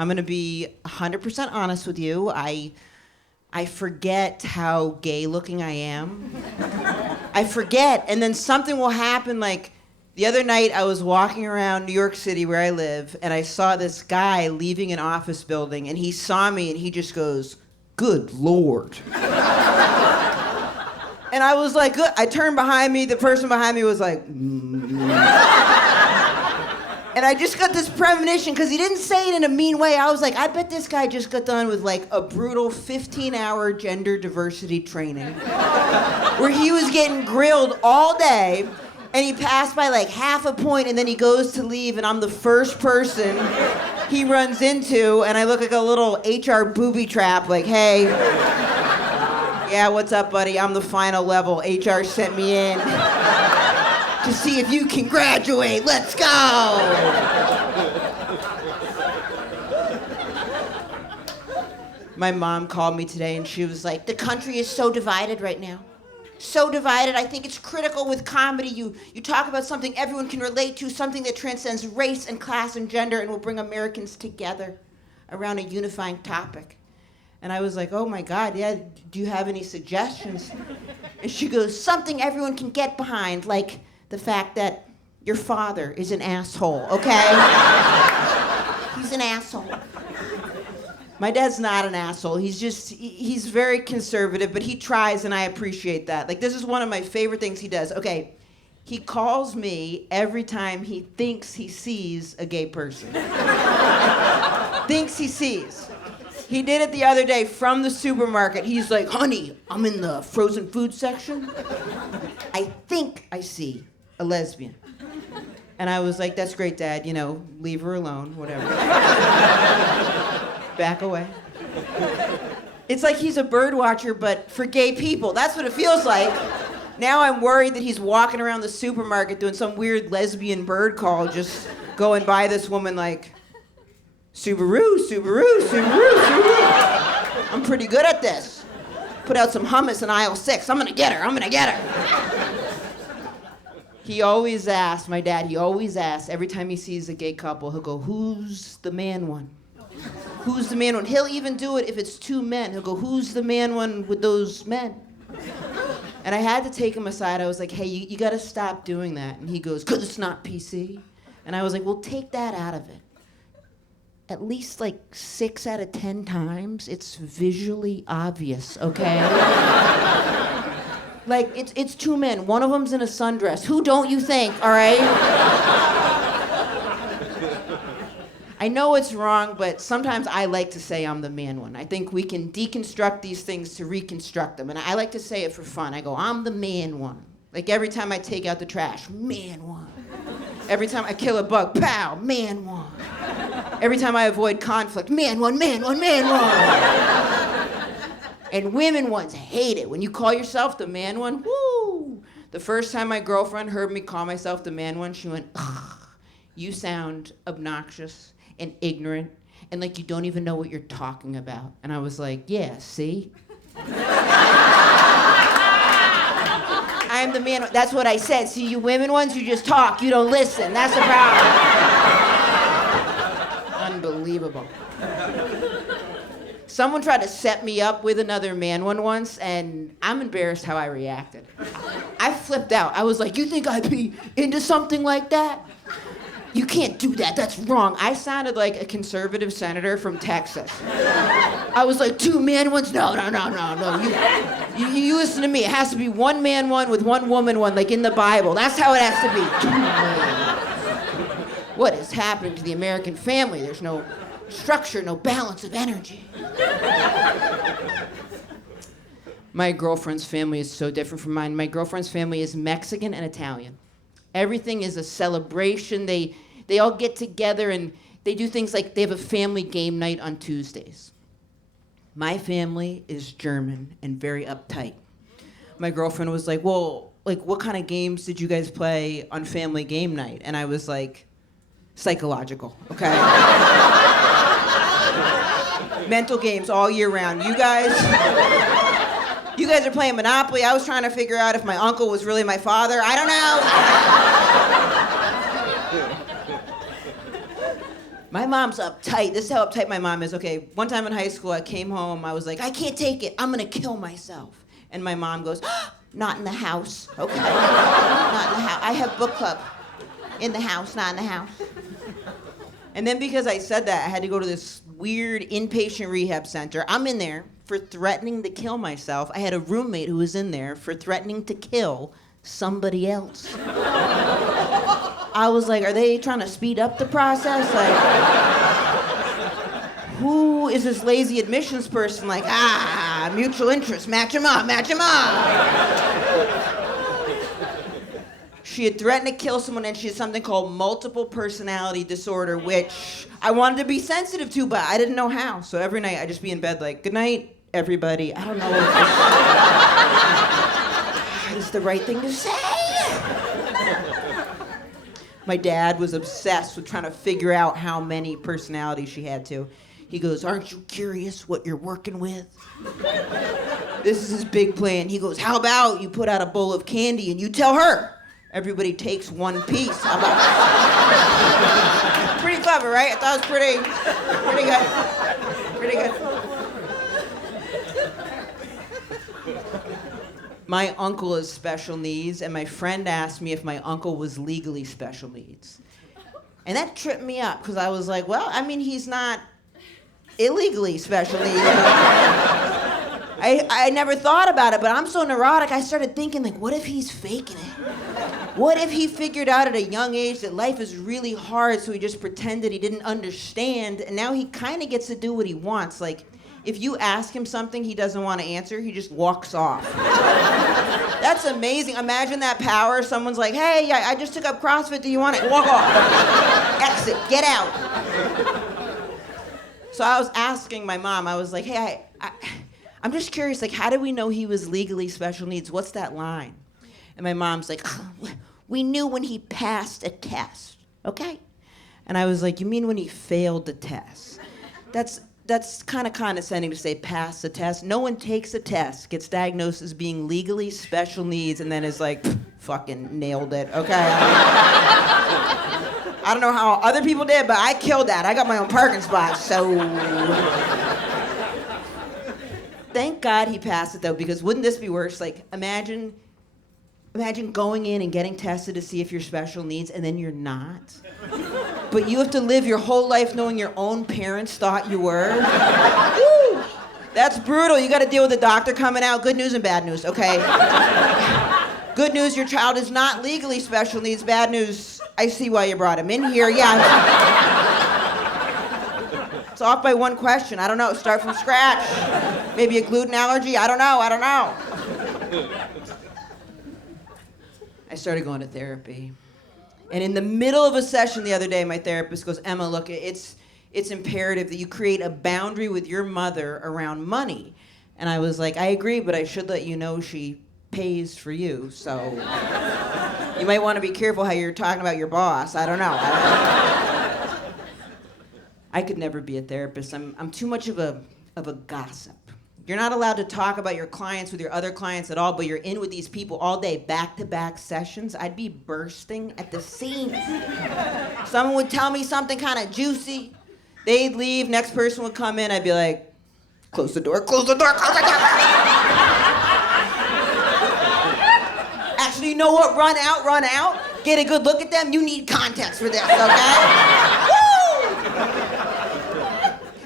I'm gonna be 100% honest with you. I forget how gay looking I am. I forget, and then something will happen. Like the other night, I was walking around New York City where I live, and I saw this guy leaving an office building, and he saw me, and he just goes, "Good Lord." And I was like, good. I turned behind me, the person behind me was like, And I just got this premonition, because he didn't say it in a mean way. I was like, I bet this guy just got done with like a brutal 15-hour gender diversity training where he was getting grilled all day, and he passed by like half a point, and then he goes to leave, and I'm the first person he runs into, and I look like a little HR booby trap, like, hey, yeah, what's up, buddy? I'm the final level. HR sent me in to see if you can graduate. Let's go! My mom called me today, and she was like, the country is so divided right now. So divided. I think it's critical with comedy. You talk about something everyone can relate to, something that transcends race and class and gender and will bring Americans together around a unifying topic. And I was like, oh my God, yeah, do you have any suggestions? And she goes, something everyone can get behind, like the fact that your father is an asshole, okay? He's an asshole. My dad's not an asshole. He's very conservative, but he tries, and I appreciate that. Like, this is one of my favorite things he does. Okay, he calls me every time he thinks he sees a gay person. Thinks he sees. He did it the other day from the supermarket. He's like, honey, I'm in the frozen food section. I think I see a lesbian. And I was like, that's great, Dad. You know, leave her alone, whatever. Back away. It's like he's a bird watcher, but for gay people. That's what it feels like. Now I'm worried that he's walking around the supermarket doing some weird lesbian bird call, just going by this woman like, Subaru, Subaru, Subaru, Subaru. I'm pretty good at this. Put out some hummus in aisle 6. I'm gonna get her, I'm gonna get her. He always asks, my dad, he always asks, every time he sees a gay couple, he'll go, who's the man one? Who's the man one? He'll even do it if it's two men. He'll go, who's the man one with those men? And I had to take him aside. I was like, hey, you gotta stop doing that. And he goes, 'cause it's not PC. And I was like, well, take that out of it. At least like 6 out of 10 times, it's visually obvious, okay? Like, it's two men. One of them's in a sundress. Who don't you think, all right? I know it's wrong, but sometimes I like to say I'm the man one. I think we can deconstruct these things to reconstruct them. And I like to say it for fun. I go, I'm the man one. Like every time I take out the trash, man one. Every time I kill a bug, pow, man one. Every time I avoid conflict, man one, man one, man one. And women ones hate it. When you call yourself the man one, woo! The first time my girlfriend heard me call myself the man one, she went, ugh, you sound obnoxious and ignorant and like you don't even know what you're talking about. And I was like, yeah, see? I am the man. That's what I said. See, you women ones, you just talk. You don't listen. That's the problem. Unbelievable. Someone tried to set me up with another man one once, and I'm embarrassed how I reacted. I flipped out. I was like, you think I'd be into something like that? You can't do that. That's wrong. I sounded like a conservative senator from Texas. I was like, two man ones? No. You listen to me. It has to be one man one with one woman one, like in the Bible. That's how it has to be. What is happening to the American family? There's no structure, no balance of energy. My girlfriend's family is so different from mine. My girlfriend's family is Mexican and Italian. Everything is a celebration. They all get together and they do things like they have a family game night on Tuesdays. My family is German and very uptight. My girlfriend was like, well, like what kind of games did you guys play on family game night? And I was like, psychological, okay? Mental games all year round. You guys are playing Monopoly. I was trying to figure out if my uncle was really my father. I don't know. My mom's uptight. This is how uptight my mom is. Okay, one time in high school, I came home. I was like, I can't take it. I'm going to kill myself. And my mom goes, not in the house. Okay. Not in the house. I have book club. In the house, not in the house. And then because I said that, I had to go to this weird inpatient rehab center. I'm in there for threatening to kill myself. I had a roommate who was in there for threatening to kill somebody else. I was like, are they trying to speed up the process? Like, who is this lazy admissions person? Like, mutual interest, match him up, match him up. She had threatened to kill someone, and she had something called multiple personality disorder, which I wanted to be sensitive to, but I didn't know how. So every night I'd just be in bed like, good night, everybody. I don't know if this is the right thing to say. My dad was obsessed with trying to figure out how many personalities she had to. He goes, aren't you curious what you're working with? This is his big plan. He goes, how about you put out a bowl of candy and you tell her? Everybody takes one piece. How about pretty clever, right? I thought it was pretty good. My uncle has special needs, and my friend asked me if my uncle was legally special needs. And that tripped me up, because I was like, well, I mean, he's not illegally special needs. I never thought about it, but I'm so neurotic, I started thinking, like, what if he's faking it? What if he figured out at a young age that life is really hard, so he just pretended he didn't understand, and now he kind of gets to do what he wants. Like, if you ask him something he doesn't want to answer, he just walks off. That's amazing. Imagine that power. Someone's like, hey, I just took up CrossFit. Do you want it? Walk off. Exit. Get out. So I was asking my mom, I was like, hey, I'm just curious, like, how do we know he was legally special needs? What's that line? And my mom's like, we knew when he passed a test, okay? And I was like, you mean when he failed the test? That's kind of condescending to say pass the test. No one takes a test, gets diagnosed as being legally special needs, and then is like, fucking nailed it, okay? I don't know how other people did, but I killed that. I got my own parking spot, so... Thank God he passed it, though, because wouldn't this be worse? Like, imagine going in and getting tested to see if you're special needs, and then you're not. But you have to live your whole life knowing your own parents thought you were. Woo! That's brutal. You got to deal with the doctor coming out. Good news and bad news, okay? Good news, your child is not legally special needs. Bad news, I see why you brought him in here. Yeah. It's off by one question. I don't know. Start from scratch. Maybe a gluten allergy. I don't know. I started going to therapy. And in the middle of a session the other day, my therapist goes, Emma, look, it's imperative that you create a boundary with your mother around money. And I was like, I agree, but I should let you know she pays for you, so you might want to be careful how you're talking about your boss. I don't know. I could never be a therapist. I'm too much of a gossip. You're not allowed to talk about your clients with your other clients at all, but you're in with these people all day, back-to-back sessions. I'd be bursting at the seams. Someone would tell me something kind of juicy. They'd leave, next person would come in, I'd be like, close the door, close the door, close the door. Actually, you know what? Run out. Get a good look at them. You need context for this, okay?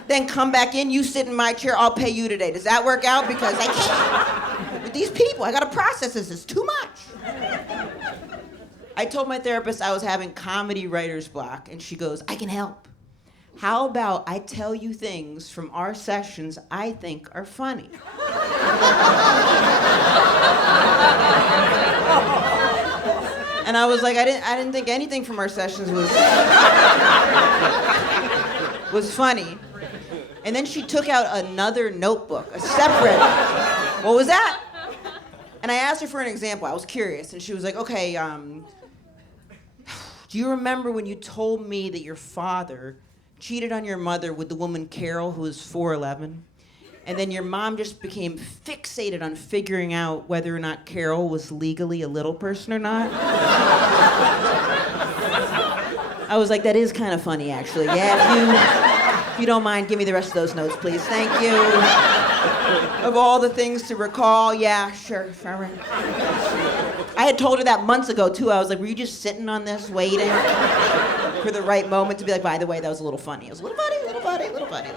Then come back in, you sit in my chair, I'll pay you today. Does that work out? Because I can't. With these people, I gotta process this, it's too much. I told my therapist I was having comedy writer's block, and she goes, I can help. How about I tell you things from our sessions I think are funny? And I was like, I didn't think anything from our sessions was funny. And then she took out another notebook, a separate. What was that? And I asked her for an example. I was curious, and she was like, okay, do you remember when you told me that your father cheated on your mother with the woman Carol, who was 4'11"? And then your mom just became fixated on figuring out whether or not Carol was legally a little person or not? I I was like, that is kind of funny, actually. Yeah, if you don't mind, give me the rest of those notes, please. Thank you. Of all the things to recall, yeah, sure. I had told her that months ago, too. I was like, were you just sitting on this, waiting for the right moment to be like, by the way, that was a little funny. I was a little funny.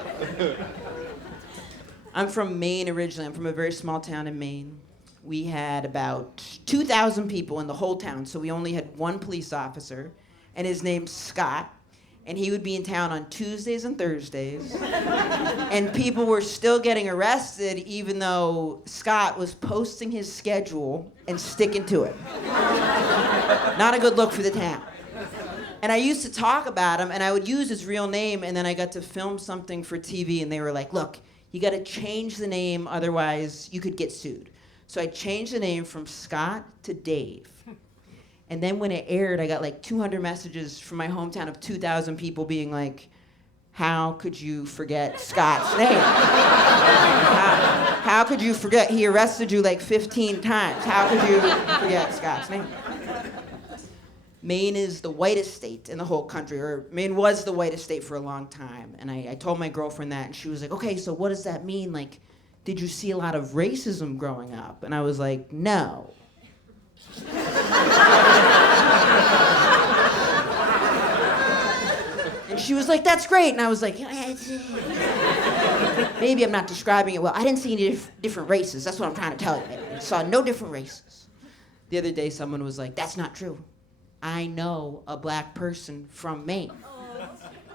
I'm from Maine originally. I'm from a very small town in Maine. We had about 2,000 people in the whole town, so we only had one police officer, and his name's Scott, and he would be in town on Tuesdays and Thursdays, and people were still getting arrested even though Scott was posting his schedule and sticking to it. Not a good look for the town. And I used to talk about him, and I would use his real name, and then I got to film something for TV, and they were like, look, you gotta change the name, otherwise you could get sued. So I changed the name from Scott to Dave. And then when it aired, I got like 200 messages from my hometown of 2,000 people being like, how could you forget Scott's name? How could you forget? He arrested you like 15 times. How could you forget Scott's name? Maine is the whitest state in the whole country, or Maine was the whitest state for a long time. And I told my girlfriend that, and she was like, okay, so what does that mean? Like, did you see a lot of racism growing up? And I was like, no. And she was like, that's great. And I was like, maybe I'm not describing it well. I didn't see any different races. That's what I'm trying to tell you. I saw no different races. The other day, someone was like, that's not true. I know a black person from Maine.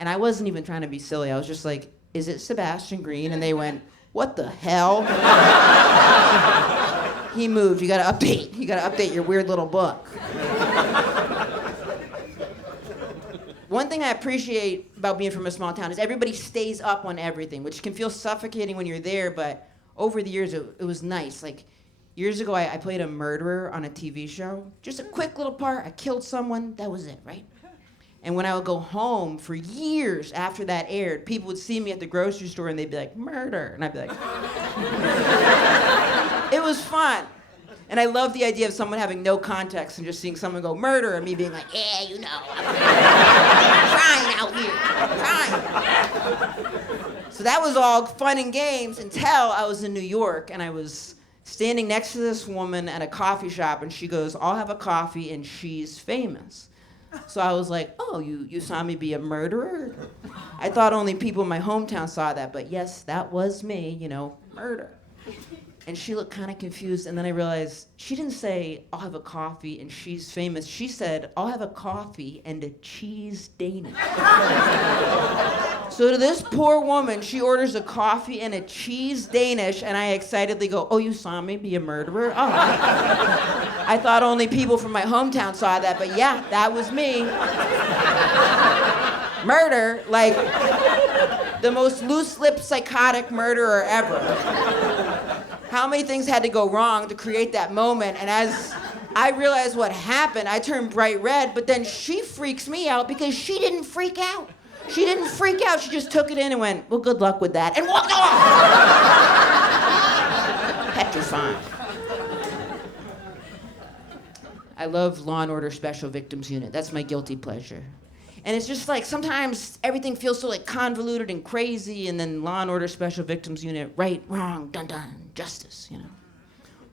And I wasn't even trying to be silly. I was just like, is it Sebastian Green? And they went, what the hell? He moved. You gotta update. You gotta update your weird little book. One thing I appreciate about being from a small town is everybody stays up on everything, which can feel suffocating when you're there, but over the years it was nice. Like, years ago I played a murderer on a TV show. Just a quick little part. I killed someone. That was it, right? And when I would go home for years after that aired, people would see me at the grocery store and they'd be like, murder. And I'd be like, it was fun. And I love the idea of someone having no context and just seeing someone go murder and me being like, yeah, you know, I'm trying out here. I'm trying. So that was all fun and games until I was in New York and I was standing next to this woman at a coffee shop and she goes, I'll have a coffee and she's famous. So I was like, oh, you saw me be a murderer? I thought only people in my hometown saw that, but yes, that was me, you know, murder. And she looked kind of confused, and then I realized she didn't say, I'll have a coffee and she's famous. She said, I'll have a coffee and a cheese Danish. So to this poor woman, she orders a coffee and a cheese Danish, and I excitedly go, oh, you saw me be a murderer? Oh. I thought only people from my hometown saw that, but yeah, that was me. Murder, like the most loose-lipped psychotic murderer ever. How many things had to go wrong to create that moment? And as I realized what happened, I turned bright red, but then she freaks me out because she didn't freak out. She didn't freak out. She just took it in and went, well, good luck with that, and walked off. Petrified. I love Law and Order Special Victims Unit. That's my guilty pleasure. And it's just like sometimes everything feels so like convoluted and crazy, and then Law and Order Special Victims Unit, right, wrong, dun dun, justice, you know.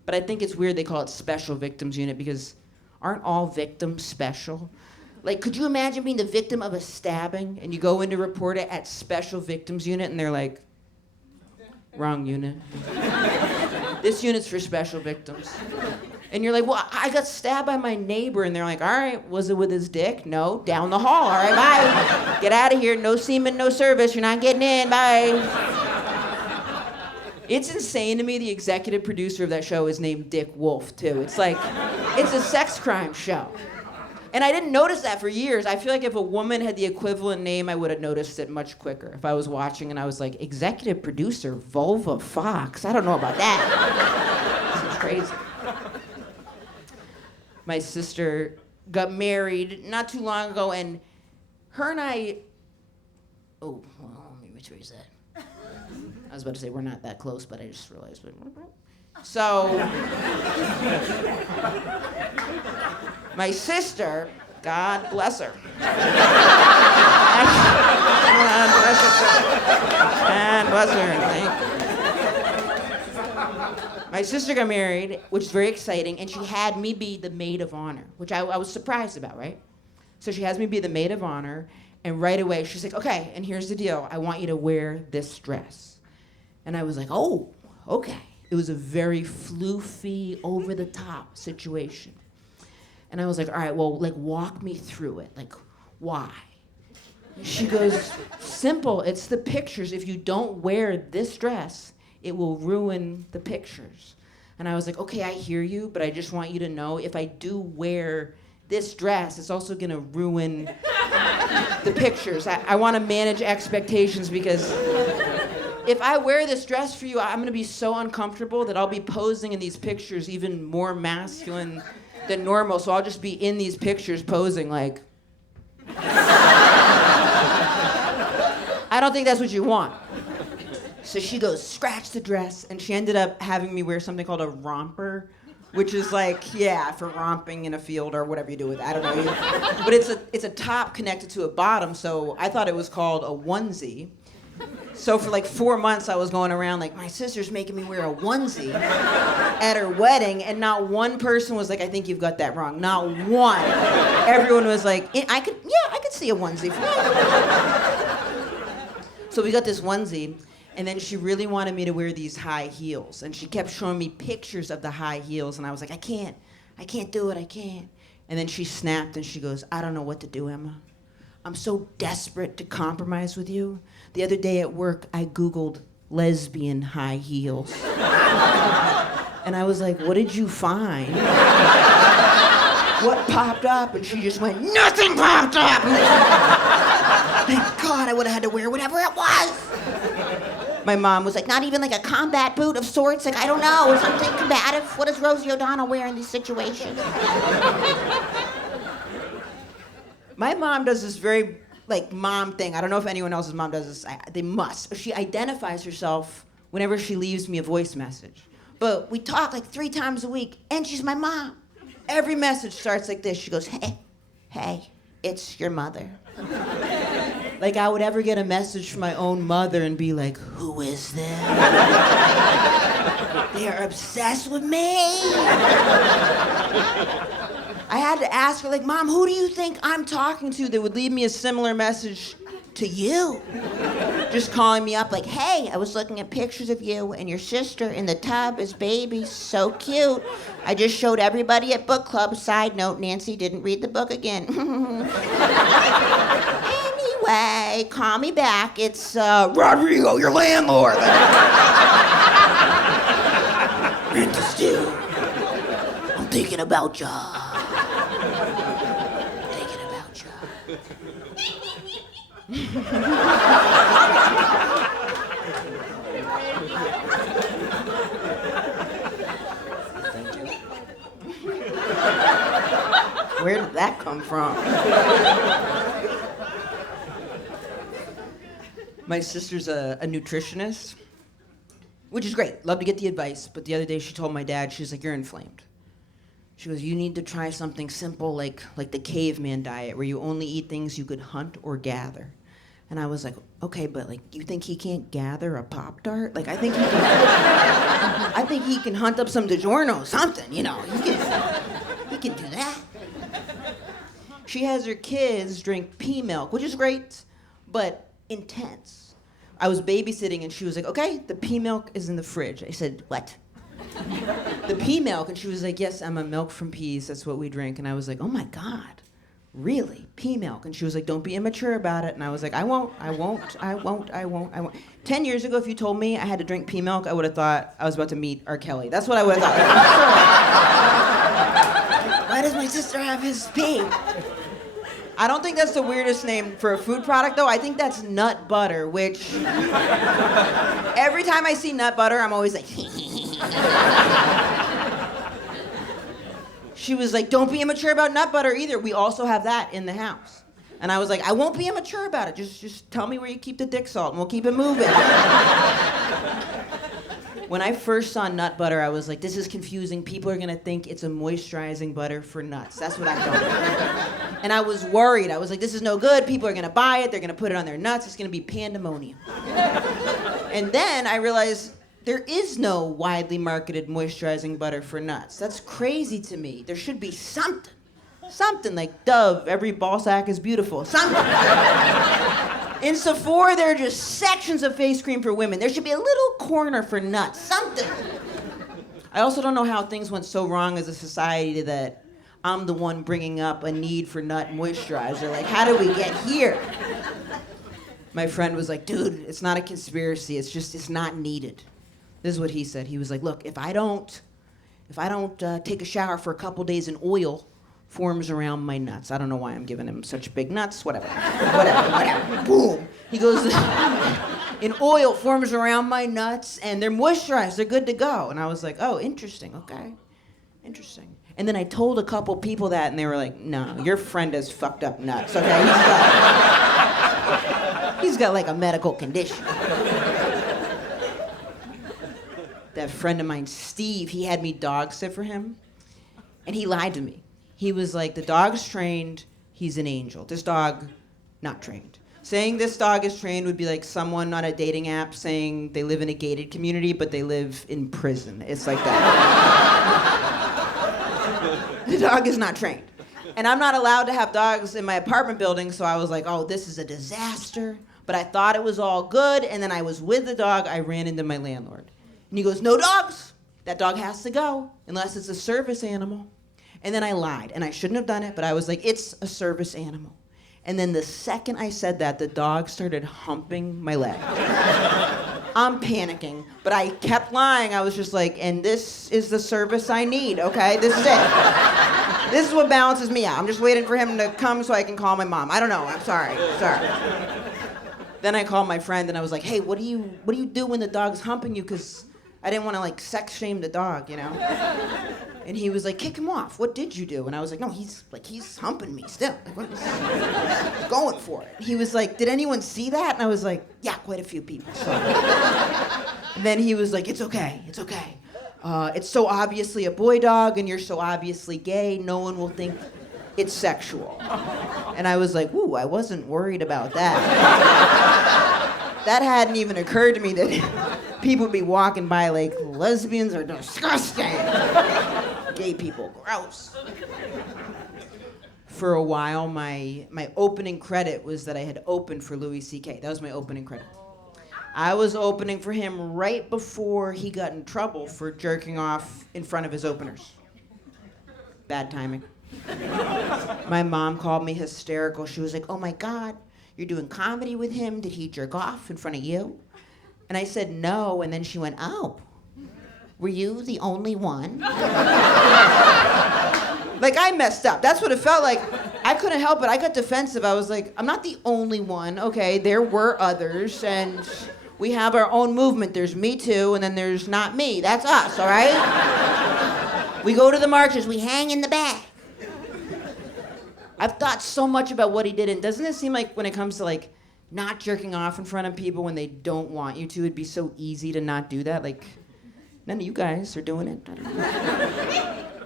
But I think it's weird they call it Special Victims Unit because aren't all victims special? Like, could you imagine being the victim of a stabbing and you go in to report it at Special Victims Unit and they're like, wrong unit. This unit's for special victims. And you're like, well, I got stabbed by my neighbor. And they're like, all right, was it with his dick? No, down the hall. All right, bye. Get out of here. No semen, no service. You're not getting in. Bye. It's insane to me the executive producer of that show is named Dick Wolf, too. It's like, it's a sex crime show. And I didn't notice that for years. I feel like if a woman had the equivalent name, I would have noticed it much quicker. If I was watching and I was like, executive producer, Vulva Fox. I don't know about that. This is crazy. My sister got married not too long ago, and her and I... Oh, well, let me rephrase that. I was about to say we're not that close, but I just realized... So... My sister God bless her. God bless her. My sister got married, which is very exciting, and she had me be the maid of honor, which I was surprised about, right? So she has me be the maid of honor, and right away she's like, okay, and here's the deal. I want you to wear this dress. And I was like, oh, okay. It was a very floofy, over-the-top situation. And I was like, all right, well, like, walk me through it. Like, why? She goes, simple, it's the pictures. If you don't wear this dress, it will ruin the pictures. And I was like, okay, I hear you, but I just want you to know if I do wear this dress, it's also gonna ruin the pictures. I wanna manage expectations because if I wear this dress for you, I'm gonna be so uncomfortable that I'll be posing in these pictures even more masculine than normal, so I'll just be in these pictures posing like, I don't think that's what you want. So she goes, scratch the dress, and she ended up having me wear something called a romper, which is like, yeah, for romping in a field or whatever you do with it, I don't know. But it's a top connected to a bottom, so I thought it was called a onesie. So for like 4 months I was going around like, my sister's making me wear a onesie at her wedding, and not one person was like, I think you've got that wrong. Not one. Everyone was like, I could see a onesie for you. So we got this onesie, and then she really wanted me to wear these high heels, and she kept showing me pictures of the high heels, and I was like, I can't do it, I can't. And then she snapped and she goes, I don't know what to do, Emma. I'm so desperate to compromise with you. The other day at work, I Googled lesbian high heels. And I was like, what did you find? What popped up? And she just went, nothing popped up! Thank God I would have had to wear whatever it was. My mom was like, not even like a combat boot of sorts? Like, I don't know, something combative? What does Rosie O'Donnell wear in these situations? My mom does this very, like, mom thing. I don't know if anyone else's mom does this. They must. She identifies herself whenever she leaves me a voice message. But we talk like 3 times a week, and she's my mom. Every message starts like this. She goes, hey, it's your mother. Like I would ever get a message from my own mother and be like, who is this? They're obsessed with me. I had to ask her, like, Mom, who do you think I'm talking to that would leave me a similar message to you? Just calling me up like, hey, I was looking at pictures of you and your sister in the tub as babies. So cute. I just showed everybody at book club. Side note, Nancy didn't read the book again. Anyway, call me back. It's Rodrigo, your landlord. Rent is due. I'm thinking about ya. Where did that come from? My sister's a nutritionist, which is great. Love to get the advice, but the other day she told my dad, she's like, you're inflamed. She goes, you need to try something simple like the caveman diet, where you only eat things you could hunt or gather. And I was like, okay, but like, you think he can't gather a Pop-Tart? Like, I think he can hunt up some DiGiorno, something, you know. He can do that. She has her kids drink pea milk, which is great, but intense. I was babysitting and she was like, okay, the pea milk is in the fridge. I said, what? The pea milk? And she was like, yes, Emma, milk from peas, that's what we drink. And I was like, oh my God. Really? Pea milk? And she was like, don't be immature about it. And I was like, I won't. 10 years ago, if you told me I had to drink pea milk, I would have thought I was about to meet R. Kelly. That's what I would have thought. Why does my sister have his pea? I don't think that's the weirdest name for a food product, though. I think that's nut butter, which every time I see nut butter, I'm always like, She was like, don't be immature about nut butter either. We also have that in the house. And I was like, I won't be immature about it. Just tell me where you keep the dick salt and we'll keep it moving. When I first saw nut butter, I was like, this is confusing. People are gonna think it's a moisturizing butter for nuts. That's what I thought. And I was worried. I was like, this is no good. People are gonna buy it. They're gonna put it on their nuts. It's gonna be pandemonium. And then I realized there is no widely marketed moisturizing butter for nuts. That's crazy to me. There should be something. Something like Dove, every ball sack is beautiful. Something. In Sephora, there are just sections of face cream for women. There should be a little corner for nuts. Something. I also don't know how things went so wrong as a society that I'm the one bringing up a need for nut moisturizer. Like, how did we get here? My friend was like, dude, it's not a conspiracy. It's not needed. This is what he said. He was like, look, if I don't take a shower for a couple days in oil, forms around my nuts. I don't know why I'm giving him such big nuts. Whatever. Boom. He goes, in oil forms around my nuts, and they're moisturized. They're good to go. And I was like, oh, interesting. Okay. Interesting. And then I told a couple people that, and they were like, no, your friend has fucked up nuts. Okay. He's got like a medical condition. That friend of mine, Steve, he had me dog sit for him, and he lied to me. He was like, the dog's trained, he's an angel. This dog, not trained. Saying this dog is trained would be like someone on a dating app saying they live in a gated community, but they live in prison. It's like that. The dog is not trained. And I'm not allowed to have dogs in my apartment building, so I was like, oh, this is a disaster. But I thought it was all good, and then I was with the dog, I ran into my landlord. And he goes, no dogs. That dog has to go, unless it's a service animal. And then I lied, and I shouldn't have done it, but I was like, it's a service animal. And then the second I said that, the dog started humping my leg. I'm panicking, but I kept lying. I was just like, and this is the service I need, okay? This is it. This is what balances me out. I'm just waiting for him to come so I can call my mom. I don't know, I'm sorry. Then I called my friend, and I was like, hey, what do you do when the dog's humping you? Because I didn't want to like sex shame the dog, you know? And he was like, kick him off. What did you do? And I was like, no, he's humping me still. Like, he's going for it. He was like, did anyone see that? And I was like, yeah, quite a few people. So. And then he was like, it's okay. It's so obviously a boy dog, and you're so obviously gay, no one will think it's sexual. And I was like, ooh, I wasn't worried about that. That hadn't even occurred to me that people would be walking by like, lesbians are disgusting. Gay people, gross. For a while, my opening credit was that I had opened for Louis C.K. That was my opening credit. I was opening for him right before he got in trouble for jerking off in front of his openers. Bad timing. My mom called me hysterical. She was like, oh my God, you're doing comedy with him? Did he jerk off in front of you? And I said no, and then she went, oh, were you the only one? Like, I messed up. That's what it felt like. I couldn't help it. I got defensive. I was like, I'm not the only one, okay? There were others, and we have our own movement. There's Me Too, and then there's Not Me. That's us, all right? We go to the marches. We hang in the back. I've thought so much about what he did, and doesn't it seem like when it comes to, like, not jerking off in front of people when they don't want you to, it'd be so easy to not do that? Like, none of you guys are doing it.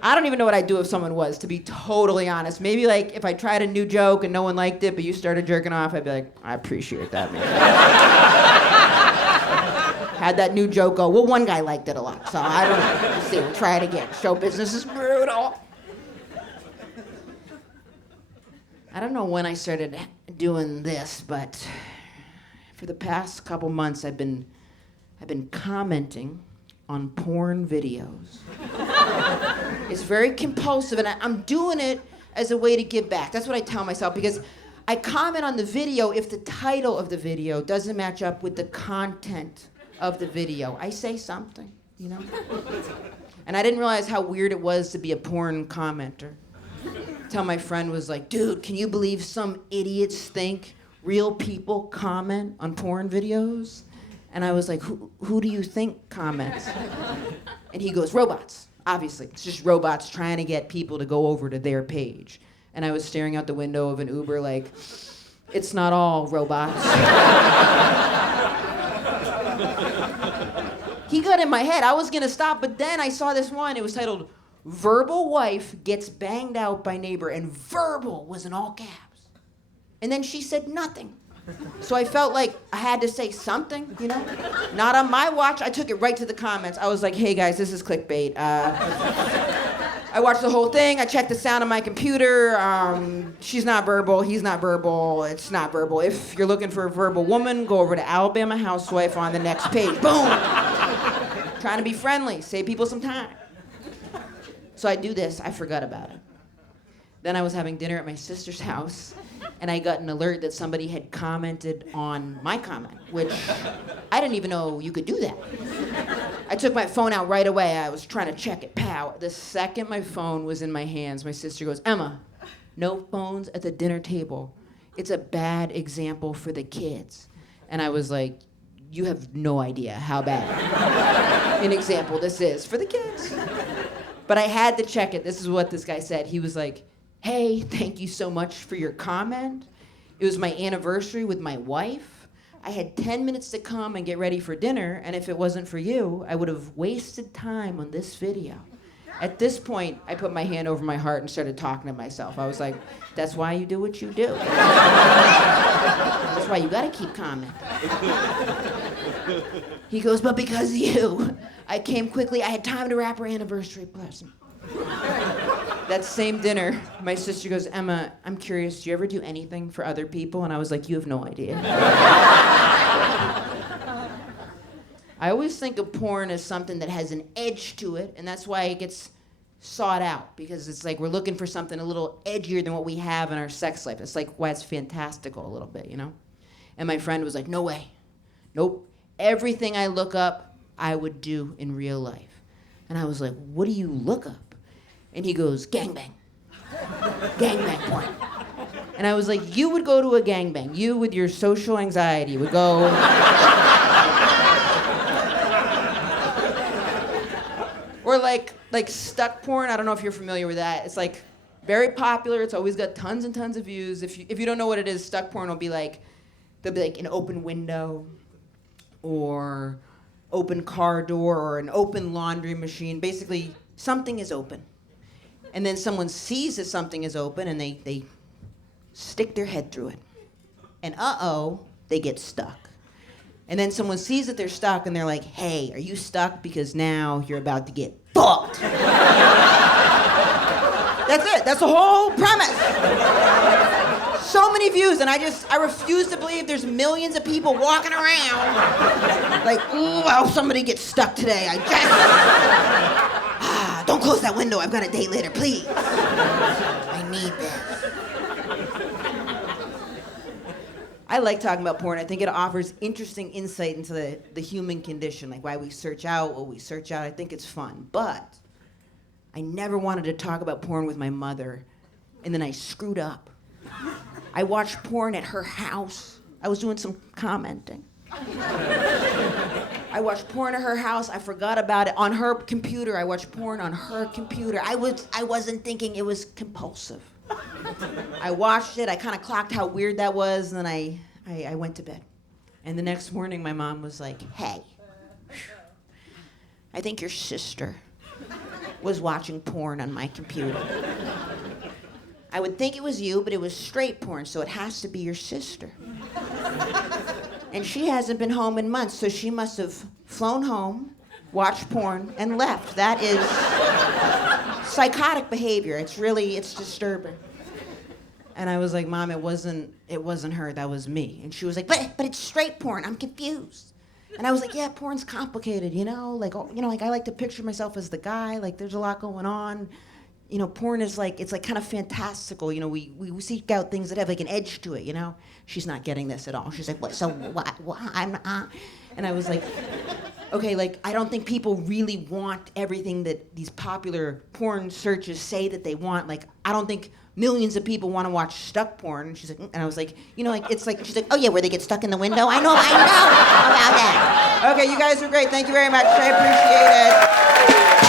I don't even know what I'd do if someone was, to be totally honest. Maybe, like, if I tried a new joke and no one liked it, but you started jerking off, I'd be like, I appreciate that, man. Had that new joke go, well, one guy liked it a lot, so I don't know. Let's see, we'll try it again. Show business is brutal. I don't know when I started doing this, but for the past couple months, I've been commenting on porn videos. It's very compulsive, and I'm doing it as a way to give back. That's what I tell myself, because I comment on the video if the title of the video doesn't match up with the content of the video. I say something, you know? And I didn't realize how weird it was to be a porn commenter. Till my friend was like, dude, can you believe some idiots think real people comment on porn videos? And I was like, who do you think comments? And he goes, robots. Obviously, it's just robots trying to get people to go over to their page. And I was staring out the window of an Uber like, it's not all robots. He got in my head. I was gonna stop, but then I saw this one. It was titled, Verbal Wife Gets Banged Out by Neighbor, and verbal was in all caps. And then she said nothing. So I felt like I had to say something, you know? Not on my watch. I took it right to the comments. I was like, hey guys, this is clickbait. I watched the whole thing. I checked the sound on my computer. She's not verbal. He's not verbal. It's not verbal. If you're looking for a verbal woman, go over to Alabama Housewife on the next page. Boom! Trying to be friendly. Save people some time. So I do this. I forgot about it. Then I was having dinner at my sister's house, and I got an alert that somebody had commented on my comment, which I didn't even know you could do that. I took my phone out right away. I was trying to check it. Pow. The second my phone was in my hands, my sister goes, Emma, no phones at the dinner table. It's a bad example for the kids. And I was like, you have no idea how bad an example this is for the kids. But I had to check it. This is what this guy said. He was like, hey, thank you so much for your comment. It was my anniversary with my wife. I had 10 minutes to come and get ready for dinner, and if it wasn't for you, I would have wasted time on this video. At this point, I put my hand over my heart and started talking to myself. I was like, that's why you do what you do. That's why you gotta keep commenting. He goes, but because of you, I came quickly. I had time to wrap her anniversary present. That same dinner, my sister goes, Emma, I'm curious, do you ever do anything for other people? And I was like, you have no idea. I always think of porn as something that has an edge to it, and that's why it gets sought out, because it's like we're looking for something a little edgier than what we have in our sex life. It's like why it's fantastical a little bit, you know? And my friend was like, no way. Nope. Everything I look up, I would do in real life. And I was like, what do you look up? And he goes, gangbang. Gangbang porn. And I was like, you would go to a gangbang. You, with your social anxiety, would go. Or like stuck porn. I don't know if you're familiar with that. It's like very popular. It's always got tons and tons of views. If you don't know what it is, stuck porn will be like, there'll be like an open window or open car door or an open laundry machine. Basically, something is open. And then someone sees that something is open and they stick their head through it. And they get stuck. And then someone sees that they're stuck and they're like, hey, are you stuck? Because now you're about to get fucked. That's it. That's the whole premise. So many views, and I refuse to believe there's millions of people walking around like, ooh, I hope somebody gets stuck today. Don't close that window. I've got a date later, please. I need this. I like talking about porn. I think it offers interesting insight into the human condition, like why we search out what we search out. I think it's fun. But I never wanted to talk about porn with my mother, and then I screwed up. I watched porn at her house. I was doing some commenting. I watched porn at her house. I forgot about it. On her computer, I watched porn on her computer. I wasn't thinking it was compulsive. I watched it. I kind of clocked how weird that was, and then I went to bed. And the next morning, my mom was like, hey, I think your sister was watching porn on my computer. I would think it was you, but it was straight porn, so it has to be your sister. And she hasn't been home in months, so she must have flown home, watched porn, and left. That is psychotic behavior. It's disturbing. And I was like, Mom, it wasn't her, that was me. And she was like, but it's straight porn, I'm confused. And I was like, yeah, porn's complicated, you know? Like I like to picture myself as the guy, like there's a lot going on. You know, porn is like, it's like kind of fantastical. You know, we seek out things that have like an edge to it, you know? She's not getting this at all. She's like, what, so what, I'm And I was like, okay, like, I don't think people really want everything that these popular porn searches say that they want. Like, I don't think millions of people want to watch stuck porn. And she's like, and I was like, you know, like, it's like, she's like, oh yeah, where they get stuck in the window? I know about that. Okay, you guys are great. Thank you very much. I appreciate it.